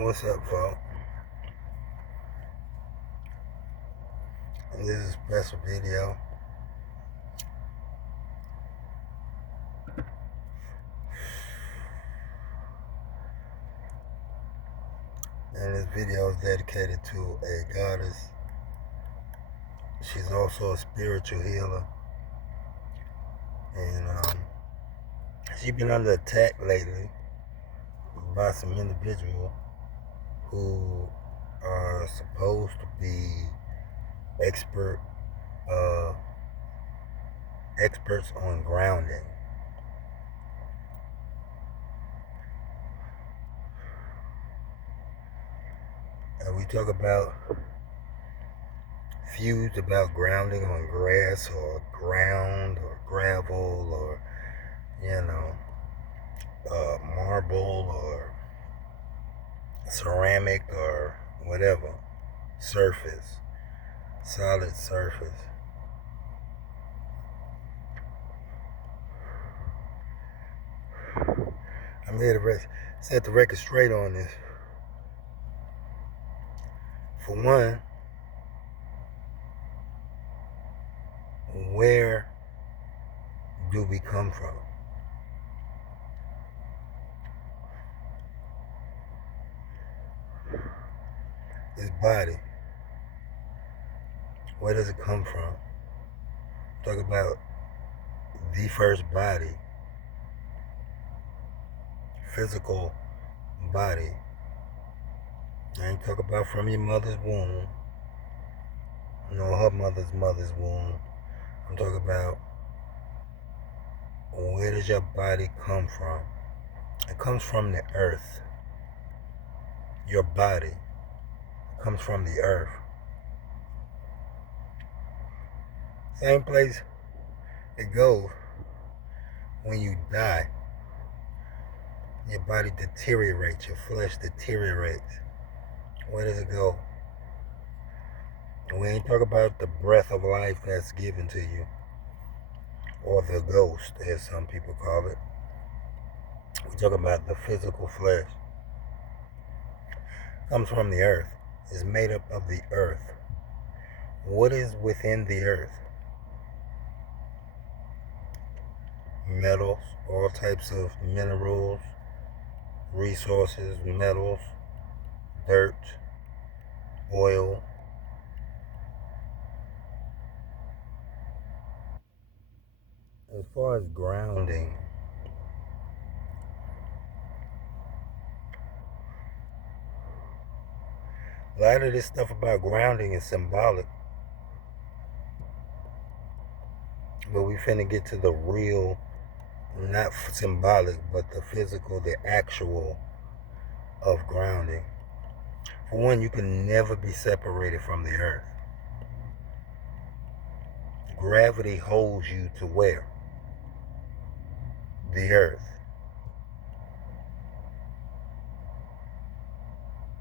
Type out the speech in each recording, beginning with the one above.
What's up, folks? This is a special video. And this video is dedicated to a goddess. She's also a spiritual healer. And she's been under attack lately by some individuals who are supposed to be experts on grounding. And we talk about feuds about grounding on grass or ground or gravel or, marble or ceramic or whatever surface, solid surface. I'm here to set the record straight on this. For one, where do we come from? This body, where does it come from? Talk about the first body, physical body. I ain't talk about from your mother's womb, her mother's womb. I'm talking about where does your body come from? It comes from the earth. Your body comes from the earth. Same place it goes when you die. Your body deteriorates, your flesh deteriorates. Where does it go? We ain't talking about the breath of life that's given to you, or the ghost, as some people call it. We're talking about the physical flesh. It comes from the earth. It's made up of the earth. What is within the earth? Metals, all types of minerals, resources, metals, dirt, oil. As far as grounding, a lot of this stuff about grounding is symbolic. But we finna get to the real, not symbolic, but the physical, the actual of grounding. For one, you can never be separated from the earth. Gravity holds you to where? The earth.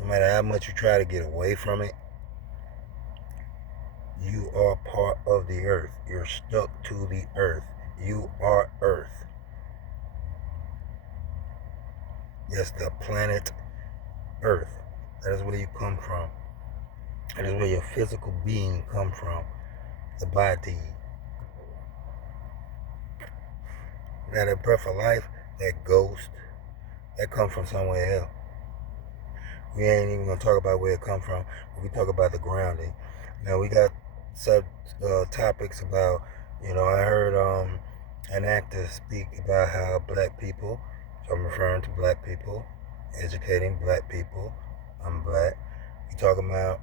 No matter how much you try to get away from it, you are part of the earth. You're stuck to the earth. You are earth. Yes, the planet Earth. That is where you come from. That is where your physical being come from. The body. Now that breath of life, that ghost, that come from somewhere else. We ain't even gonna talk about where it come from, but we talk about the grounding. Now we got topics about, I heard an actor speak about how black people, so I'm referring to black people, educating black people. I'm black. We talking about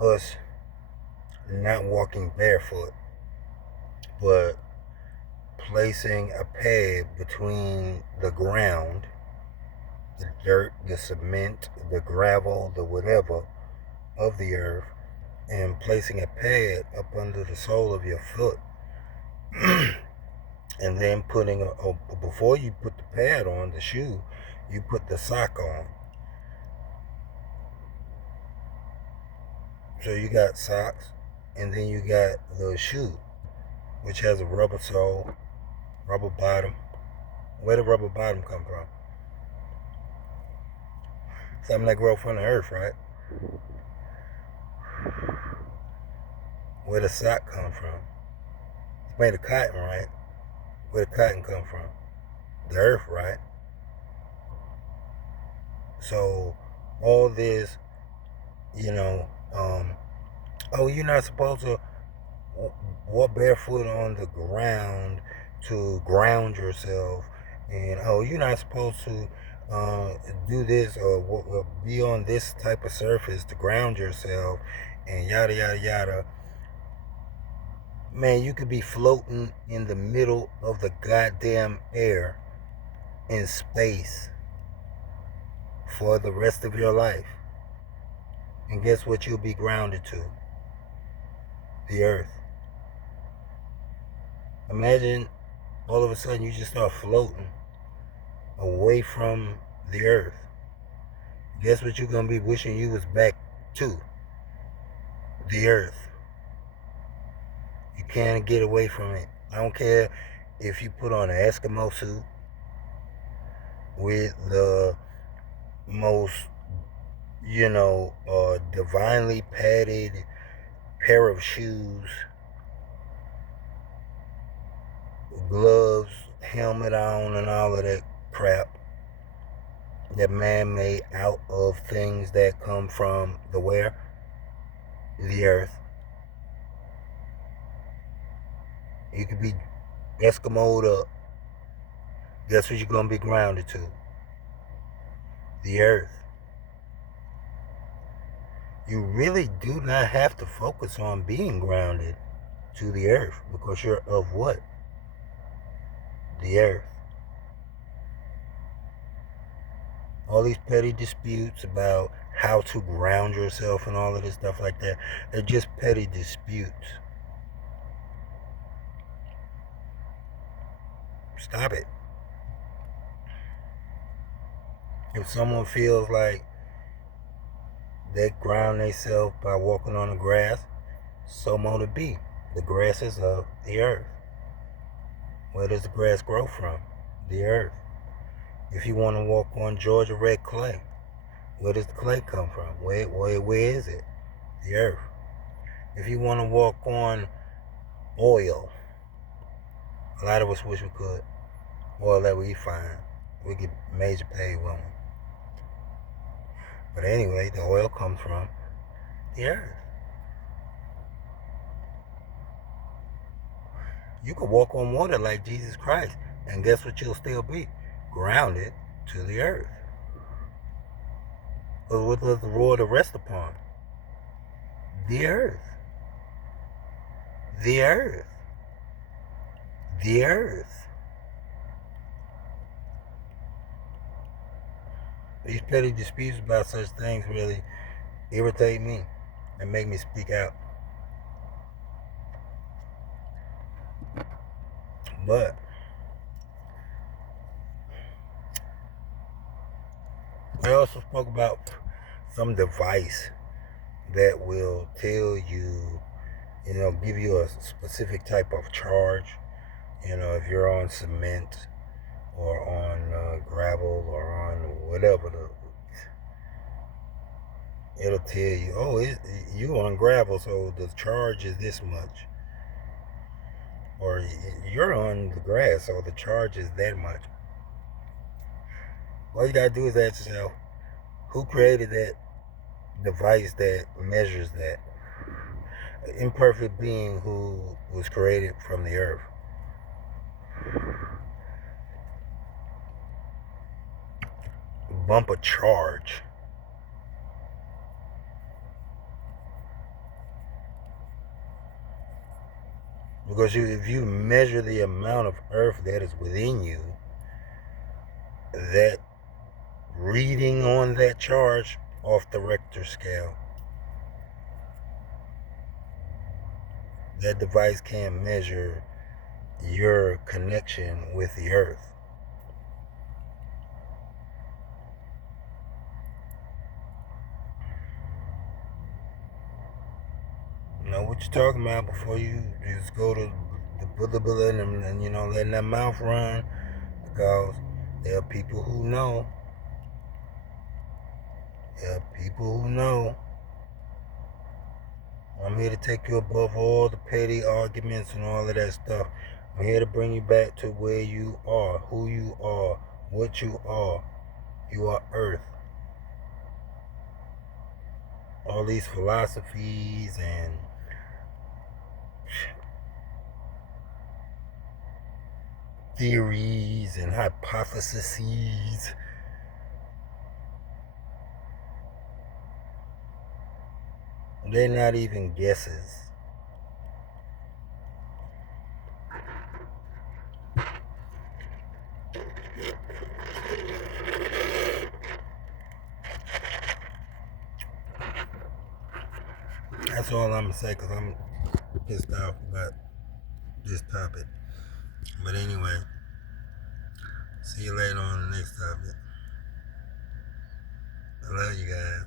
us not walking barefoot, but placing a pad between the ground, the dirt, the cement, the gravel, the whatever of the earth, and placing a pad up under the sole of your foot. And then putting before you put the pad on, the shoe, you put the sock on. So you got socks, and then you got the shoe, which has a rubber sole, rubber bottom. Where did rubber bottom come from? Something that grows from the earth, right? Where the sock come from? It's made of cotton, right? Where the cotton come from? The earth, right? So all this, you know, oh, you're not supposed to walk barefoot on the ground to ground yourself, and oh, you're not supposed to do this or be on this type of surface to ground yourself, and yada yada yada. Man, you could be floating in the middle of the goddamn air in space for the rest of your life, and guess what you'll be grounded to? The earth. Imagine all of a sudden you just start floating away from the earth. Guess what you're gonna be wishing you was back to? The earth. You can't get away from it. I don't care if you put on an Eskimo suit with the most, divinely padded pair of shoes, gloves, helmet on, and all of that crap that man made out of things that come from the where? The earth. You could be Eskimoed up. Guess what you're going to be grounded to? The earth. You really do not have to focus on being grounded to the earth, because you're of what? The earth. All these petty disputes about how to ground yourself and all of this stuff like that, they're just petty disputes. Stop it. If someone feels like they ground themselves by walking on the grass, so mote it be. The grass is of the earth. Where does the grass grow from? The earth. If you want to walk on Georgia red clay, where does the clay come from? Where is it? The earth. If you want to walk on oil, a lot of us wish we could. Oil that we find, we get major pay with them. But anyway, the oil comes from the earth. You could walk on water like Jesus Christ, and guess what you'll still be? Grounded to the earth. But what does the water rest upon? The earth. The earth. The earth. These petty disputes about such things really irritate me and make me speak out. But I also spoke about some device that will tell you, give you a specific type of charge. If you're on cement or on gravel or on whatever, it'll tell you, oh, you're on gravel, so the charge is this much. Or you're on the grass, so the charge is that much. All you gotta do is ask yourself, who created that device that measures that? An imperfect being who was created from the earth. Bump a charge. Because if you measure the amount of earth that is within you, that reading on that charge off the Richter scale, that device can't measure your connection with the earth. Know what you're talking about before you just go to the bullet and letting that mouth run, because there are people who know. Yeah, people who know. I'm here to take you above all the petty arguments and all of that stuff. I'm here to bring you back to where you are, who you are, what you are. You are Earth. All these philosophies and theories and hypotheses, they're not even guesses. That's all I'm going to say because I'm pissed off about this topic. But anyway, see you later on the next topic. I love you guys.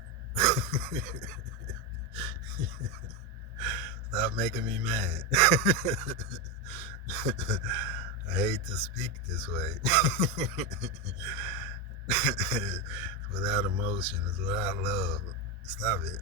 Stop making me mad. I hate to speak this way. Without emotion, it's without love. Stop it.